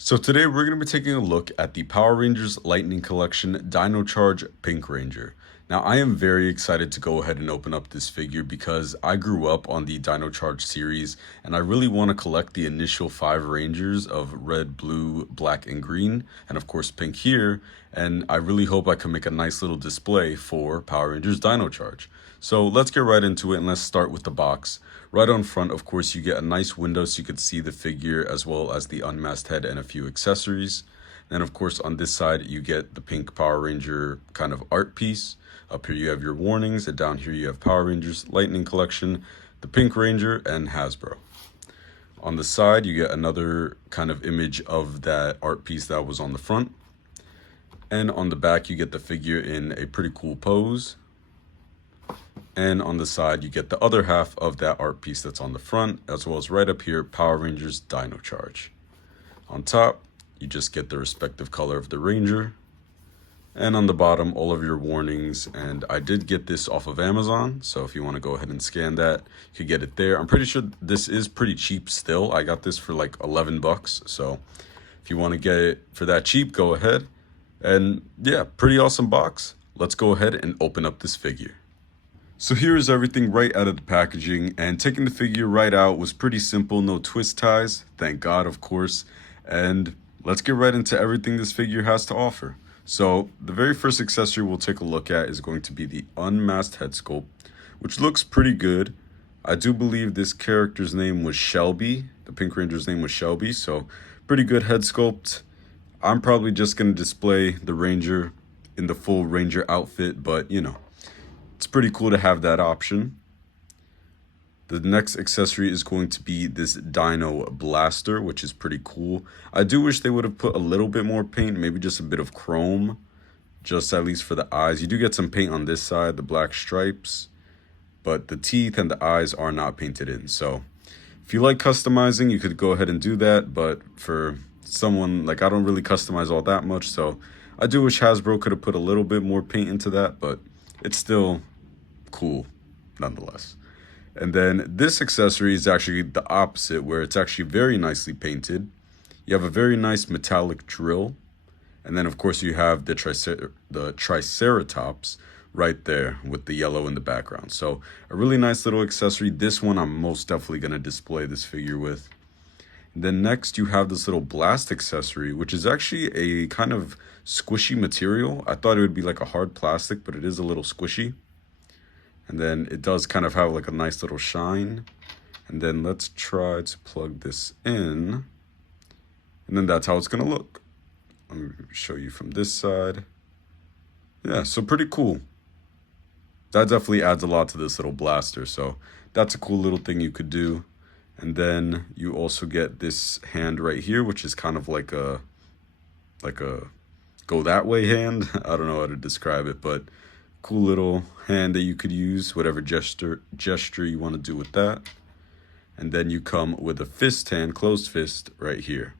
So today we're going to be taking a look at the Power Rangers Lightning Collection Dino Charge Pink Ranger. Now I am very excited to go ahead and open up this figure because I grew up on the Dino Charge series and I really want to collect the initial 5 Rangers of red, blue, black, and green, and of course pink here, and I really hope I can make a nice little display for Power Rangers Dino Charge. So let's get right into it and let's start with the box. Right on front, of course, you get a nice window so you could see the figure as well as the unmasked head and a few accessories. Then, of course, on this side, you get the pink Power Ranger kind of art piece. Up here, you have your warnings, and down here, you have Power Rangers Lightning Collection, the Pink Ranger, and Hasbro. On the side, you get another kind of image of that art piece that was on the front. And on the back, you get the figure in a pretty cool pose. And on the side, you get the other half of that art piece that's on the front, as well as right up here, Power Rangers Dino Charge. On top, you just get the respective color of the Ranger. And on the bottom, all of your warnings. And I did get this off of Amazon, so if you want to go ahead and scan that, you could get it there. I'm pretty sure this is pretty cheap still. I got this for like 11 bucks, so if you want to get it for that cheap, go ahead. And yeah, pretty awesome box. Let's go ahead and open up this figure. So here is everything right out of the packaging, and taking the figure right out was pretty simple, no twist ties, thank God of course, and let's get right into everything this figure has to offer. So the very first accessory we'll take a look at is going to be the unmasked head sculpt, which looks pretty good. I do believe this character's name was Shelby, the Pink Ranger's name was Shelby, so pretty good head sculpt. I'm probably just going to display the Ranger in the full Ranger outfit, but you know, it's pretty cool to have that option. The next accessory is going to be this Dino Blaster, which is pretty cool. I do wish they would have put a little bit more paint, maybe just a bit of chrome, just at least for the eyes. You do get some paint on this side, the black stripes, but the teeth and the eyes are not painted in. So if you like customizing, you could go ahead and do that, but for someone like I don't really customize all that much, so I do wish Hasbro could have put a little bit more paint into that, but it's still cool nonetheless. And then this accessory is actually the opposite, where it's actually very nicely painted. You have a very nice metallic drill, and then of course you have the Triceratops right there with the yellow in the background. So a really nice little accessory. This one I'm most definitely going to display this figure with. And then next you have this little blast accessory, which is actually a kind of squishy material. I thought it would be like a hard plastic, but it is a little squishy. And then it does kind of have like a nice little shine. And then let's try to plug this in. And then that's how it's going to look. Let me show you from this side. Yeah, so pretty cool. That definitely adds a lot to this little blaster. So that's a cool little thing you could do. And then you also get this hand right here, which is kind of like a go that way hand. I don't know how to describe it, but cool little hand that you could use, whatever gesture you want to do with that. And then you come with a fist hand, closed fist right here.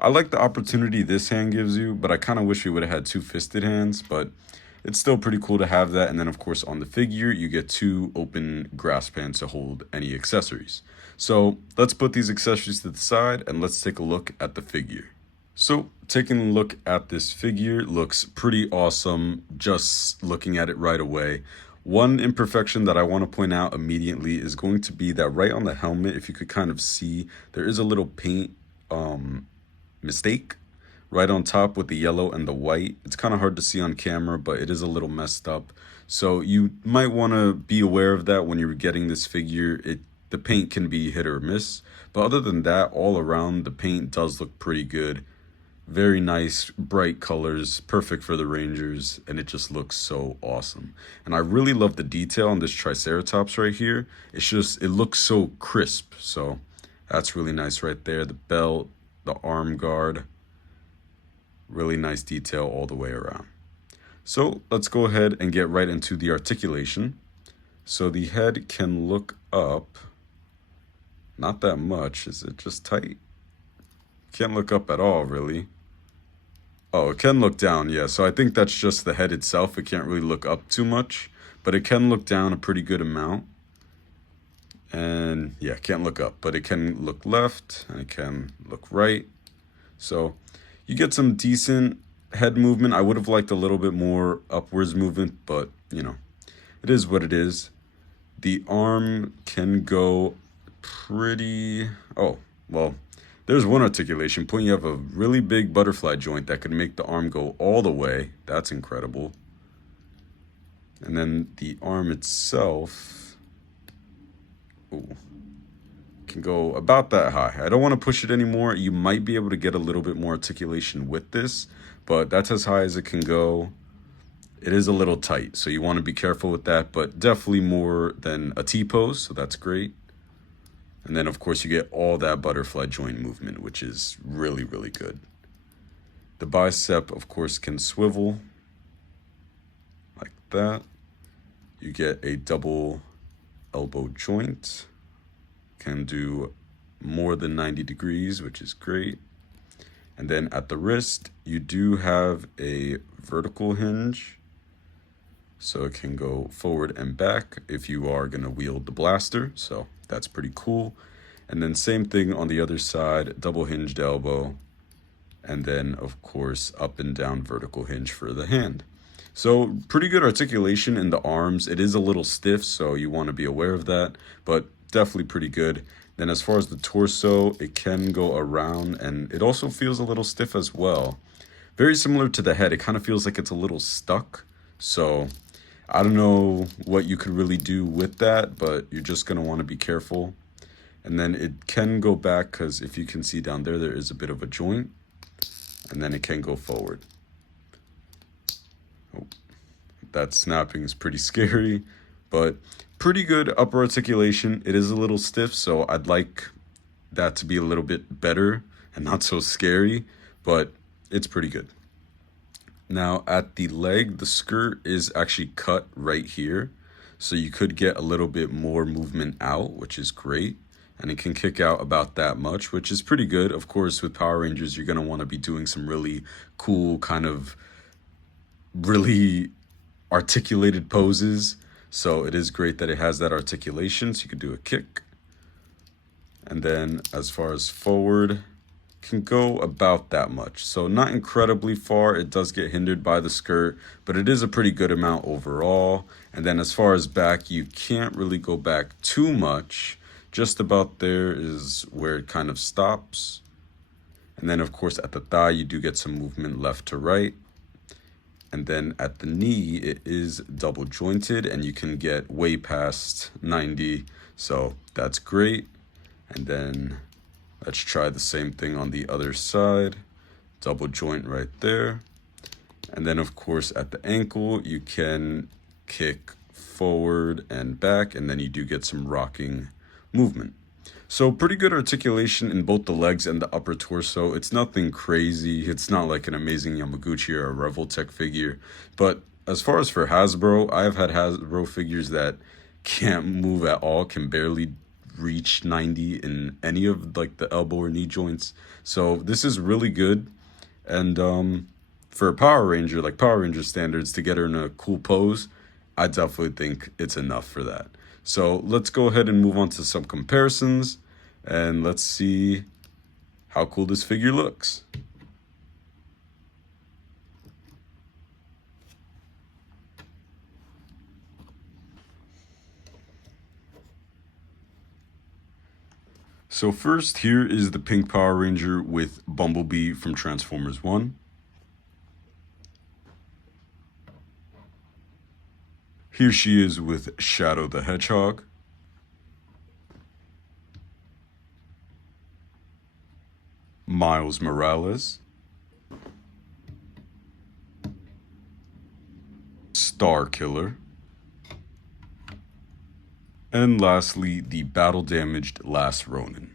I like the opportunity this hand gives you, but I kind of wish we would have had 2 fisted hands, but it's still pretty cool to have that. And then of course on the figure, you get 2 open grasp hands to hold any accessories. So let's put these accessories to the side and let's take a look at the figure. So taking a look at this figure, looks pretty awesome just looking at it right away. One imperfection that I want to point out immediately is going to be that right on the helmet, if you could kind of see, there is a little paint mistake right on top with the yellow and the white. It's kind of hard to see on camera, but it is a little messed up. So you might want to be aware of that when you're getting this figure. The paint can be hit or miss, but other than that, all around the paint does look pretty good. Very nice, bright colors, perfect for the Rangers, and it just looks so awesome. And I really love the detail on this Triceratops right here. It looks so crisp, so that's really nice right there. The belt, the arm guard, really nice detail all the way around. So let's go ahead and get right into the articulation. So the head can look up, not that much. Is it just tight? Can't look up at all, really. Oh, it can look down, yeah. So I think that's just the head itself. It can't really look up too much, but it can look down a pretty good amount. And yeah, can't look up, but it can look left and it can look right. So you get some decent head movement. I would have liked a little bit more upwards movement, but you know, it is what it is. The arm can go pretty... Oh, well, there's one articulation point. You have a really big butterfly joint that could make the arm go all the way. That's incredible. And then the arm itself, ooh, can go about that high. I don't want to push it anymore. You might be able to get a little bit more articulation with this, but that's as high as it can go. It is a little tight, so you want to be careful with that, but definitely more than a T-pose, so that's great. And then, of course, you get all that butterfly joint movement, which is really, really good. The bicep, of course, can swivel like that. You get a double elbow joint. Can do more than 90 degrees, which is great. And then at the wrist, you do have a vertical hinge. So it can go forward and back if you are going to wield the blaster. So that's pretty cool. And then same thing on the other side, double hinged elbow. And then, of course, up and down vertical hinge for the hand. So pretty good articulation in the arms. It is a little stiff, so you want to be aware of that, but definitely pretty good. Then as far as the torso, it can go around, and it also feels a little stiff as well. Very similar to the head. It kind of feels like it's a little stuck. So I don't know what you could really do with that, but you're just going to want to be careful. And then it can go back because if you can see down there, there is a bit of a joint. And then it can go forward. Oh, that snapping is pretty scary, but pretty good upper articulation. It is a little stiff, so I'd like that to be a little bit better and not so scary, but it's pretty good. Now at the leg, the skirt is actually cut right here, so you could get a little bit more movement out, which is great. And it can kick out about that much, which is pretty good. Of course, with Power Rangers, you're going to want to be doing some really cool, kind of really articulated poses. So it is great that it has that articulation. So you could do a kick. And then as far as forward, can go about that much. So not incredibly far. It does get hindered by the skirt, but it is a pretty good amount overall. And then as far as back, you can't really go back too much. Just about there is where it kind of stops. And then, of course, at the thigh, you do get some movement left to right. And then at the knee, it is double jointed, and you can get way past 90. So that's great. And then let's try the same thing on the other side. Double joint right there. And then, of course, at the ankle, you can kick forward and back, and then you do get some rocking movement. So pretty good articulation in both the legs and the upper torso. It's nothing crazy. It's not like an amazing Yamaguchi or a Revoltech figure. But as far as for Hasbro, I've had Hasbro figures that can't move at all, can barely reach 90 in any of like the elbow or knee joints. So this is really good. And for a Power Ranger, like Power Ranger standards, to get her in a cool pose, I definitely think it's enough for that. So let's go ahead and move on to some comparisons, and let's see how cool this figure looks. So first, here is the pink Power Ranger with Bumblebee from Transformers 1. Here she is with Shadow the Hedgehog. Miles Morales. Star Killer. And lastly, the battle-damaged Last Ronin.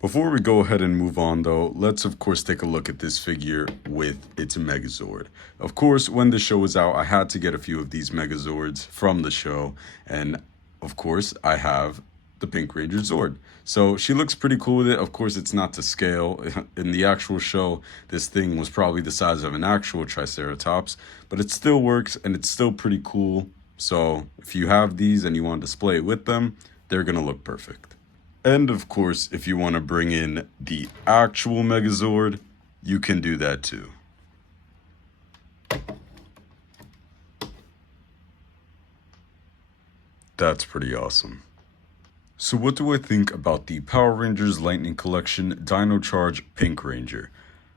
Before we go ahead and move on though, let's of course take a look at this figure with its Megazord. Of course, when the show was out, I had to get a few of these Megazords from the show, and of course, I have the Pink Ranger Zord. So she looks pretty cool with it. Of course, it's not to scale. In the actual show, this thing was probably the size of an actual Triceratops, but it still works and it's still pretty cool. So if you have these and you want to display it with them, they're gonna look perfect. And of course, if you want to bring in the actual Megazord, you can do that too. That's pretty awesome. So what do I think about the Power Rangers Lightning Collection Dino Charge Pink Ranger?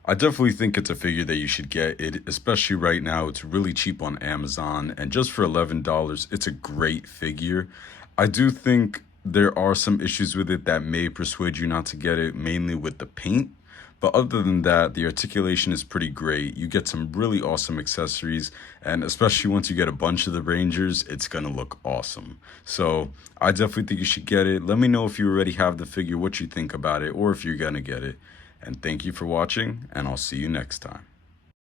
I definitely think it's a figure that you should get it, especially right now. It's really cheap on Amazon, and just for $11, it's a great figure. I do think there are some issues with it that may persuade you not to get it, mainly with the paint. But other than that, the articulation is pretty great. You get some really awesome accessories, and especially once you get a bunch of the Rangers, it's gonna look awesome. So I definitely think you should get it. Let me know if you already have the figure, what you think about it, or if you're gonna get it. And thank you for watching, and I'll see you next time.